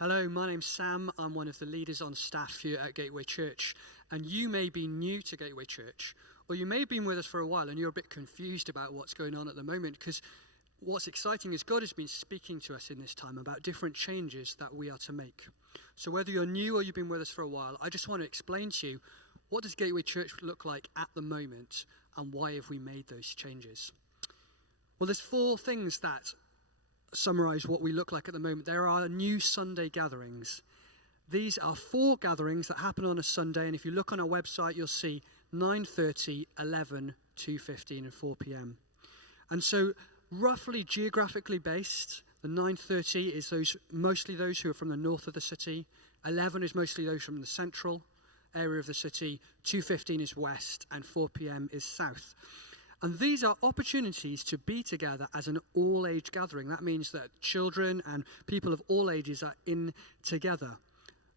Hello, my name's Sam. I'm one of the leaders on staff here at Gateway Church. And you may be new to Gateway Church, or you may have been with us for a while and you're a bit confused about what's going on at the moment, because what's exciting is God has been speaking to us in this time about different changes that we are to make. So whether you're new or you've been with us for a while, I just want to explain to you, what does Gateway Church look like at the moment, and why have we made those changes? Well, there's four things that summarize what we look like at the moment. There are new Sunday gatherings. These are 4 gatherings that happen on a Sunday, and if you look on our website, you'll see 9:30, 11, 2:15, and 4 p.m. And so, roughly geographically based, the 9:30 is mostly those who are from the north of the city. 11 is mostly those from the central area of the city. 2:15 is west, and 4 p.m. is south. And these are opportunities to be together as an all-age gathering. That means that children and people of all ages are in together.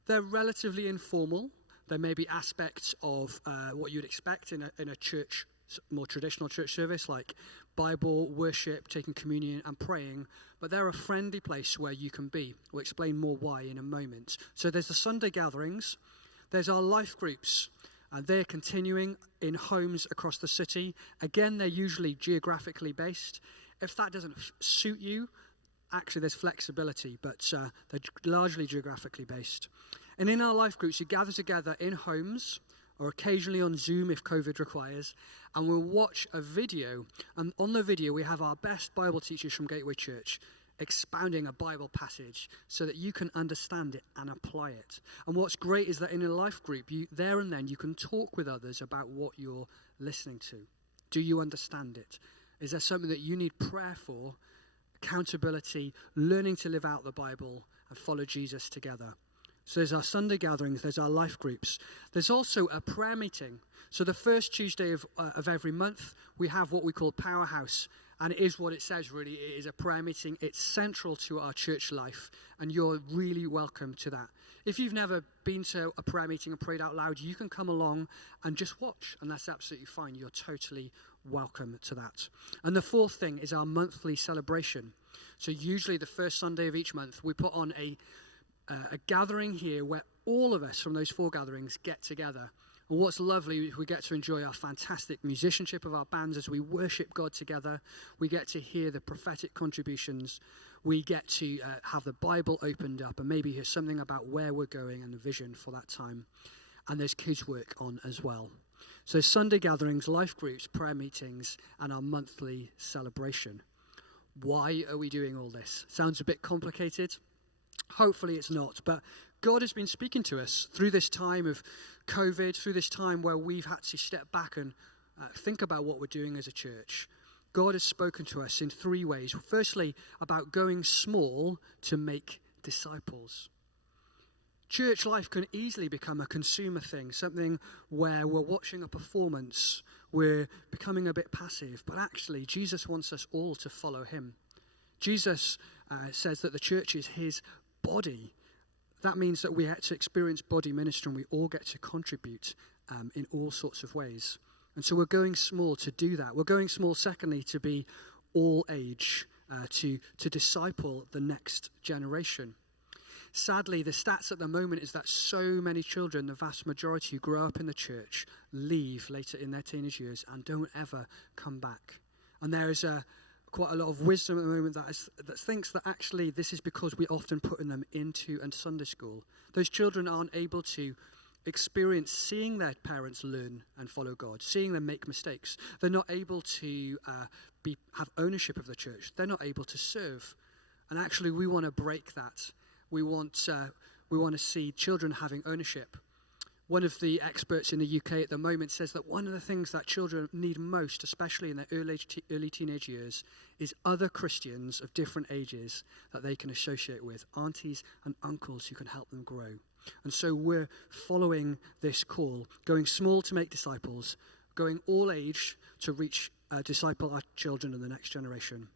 They're relatively informal. There may be aspects of what you'd expect in a church, more traditional church service, like Bible, worship, taking communion, and praying. But they're a friendly place where you can be. We'll explain more why in a moment. So there's the Sunday gatherings. There's our life groups. And they're continuing in homes across the city. Again, they're usually geographically based. If that doesn't suit you, actually there's flexibility, but they're largely geographically based. And in our life groups, you gather together in homes or occasionally on Zoom if COVID requires, and we'll watch a video. And on the video, we have our best Bible teachers from Gateway Church expounding a Bible passage so that you can understand it and apply it. And what's great is that in a life group, there and then you can talk with others about what you're listening to. Do you understand it? Is there something that you need prayer for? Accountability, learning to live out the Bible and follow Jesus together. So there's our Sunday gatherings, there's our life groups. There's also a prayer meeting. So the first Tuesday of every month, we have what we call Powerhouse. And it is what it says, really. It is a prayer meeting. It's central to our church life, and you're really welcome to that. If you've never been to a prayer meeting and prayed out loud, you can come along and just watch, and that's absolutely fine. You're totally welcome to that. And the fourth thing is our monthly celebration. So usually the first Sunday of each month, we put on a gathering here where all of us from those 4 gatherings get together. And what's lovely is we get to enjoy our fantastic musicianship of our bands as we worship God together. We get to hear the prophetic contributions. We get to have the Bible opened up and maybe hear something about where we're going and the vision for that time. And there's kids work on as well. So Sunday gatherings, life groups, prayer meetings, and our monthly celebration. Why are we doing all this? Sounds a bit complicated. Hopefully it's not, but God has been speaking to us through this time of COVID, through this time where we've had to step back and think about what we're doing as a church. God has spoken to us in 3 ways. Firstly, about going small to make disciples. Church life can easily become a consumer thing, something where we're watching a performance, we're becoming a bit passive, but actually Jesus wants us all to follow him. Jesus says that the church is his body. That means that we have to experience body ministry and we all get to contribute in all sorts of ways. And so we're going small to do that. We're going small, secondly, to be all age, to disciple the next generation. Sadly, the stats at the moment is that so many children, the vast majority who grow up in the church, leave later in their teenage years and don't ever come back. And there is quite a lot of wisdom at the moment that thinks that actually this is because we're often putting them into a Sunday school. Those children aren't able to experience seeing their parents learn and follow God, seeing them make mistakes. They're not able to have ownership of the church. They're not able to serve. And actually we want to break that. We want to see children having ownership. One of the experts in the UK at the moment says that one of the things that children need most, especially in their early teenage years, is other Christians of different ages that they can associate with, aunties and uncles who can help them grow. And so we're following this call, going small to make disciples, going all age to disciple our children and the next generation.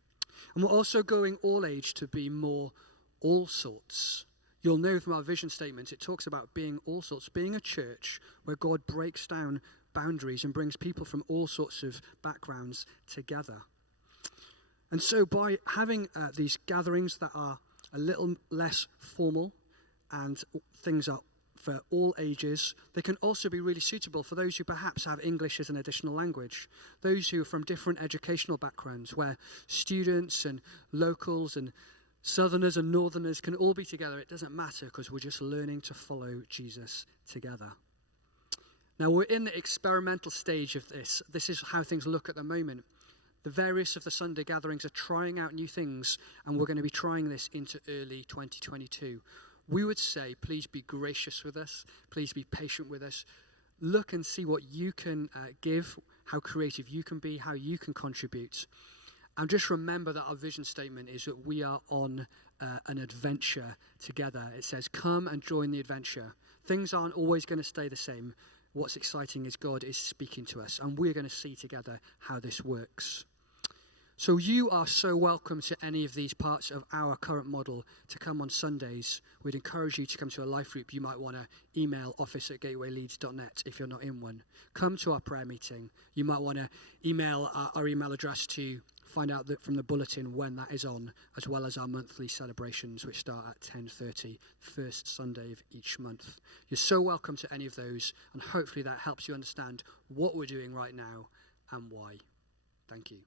And we're also going all age to be more all sorts. You'll know from our vision statement, it talks about being all sorts, being a church where God breaks down boundaries and brings people from all sorts of backgrounds together. And so by having these gatherings that are a little less formal, and things are for all ages. They can also be really suitable for those who perhaps have English as an additional language, those who are from different educational backgrounds, where students and locals and Southerners and Northerners can all be together. It doesn't matter because we're just learning to follow Jesus together. Now, we're in the experimental stage of this. This is how things look at the moment. The various of the Sunday gatherings are trying out new things, and we're going to be trying this into early 2022. We would say, please be gracious with us. Please be patient with us. Look and see what you can give, how creative you can be, how you can contribute. And just remember that our vision statement is that we are on an adventure together. It says, come and join the adventure. Things aren't always going to stay the same. What's exciting is God is speaking to us, and we're going to see together how this works. So you are so welcome to any of these parts of our current model to come on Sundays. We'd encourage you to come to a life group. You might want to email office@gatewayleeds.net if you're not in one. Come to our prayer meeting. You might want to email our email address to find out from the bulletin when that is on, as well as our monthly celebrations, which start at 10:30, first Sunday of each month. You're so welcome to any of those, and hopefully that helps you understand what we're doing right now and why. Thank you.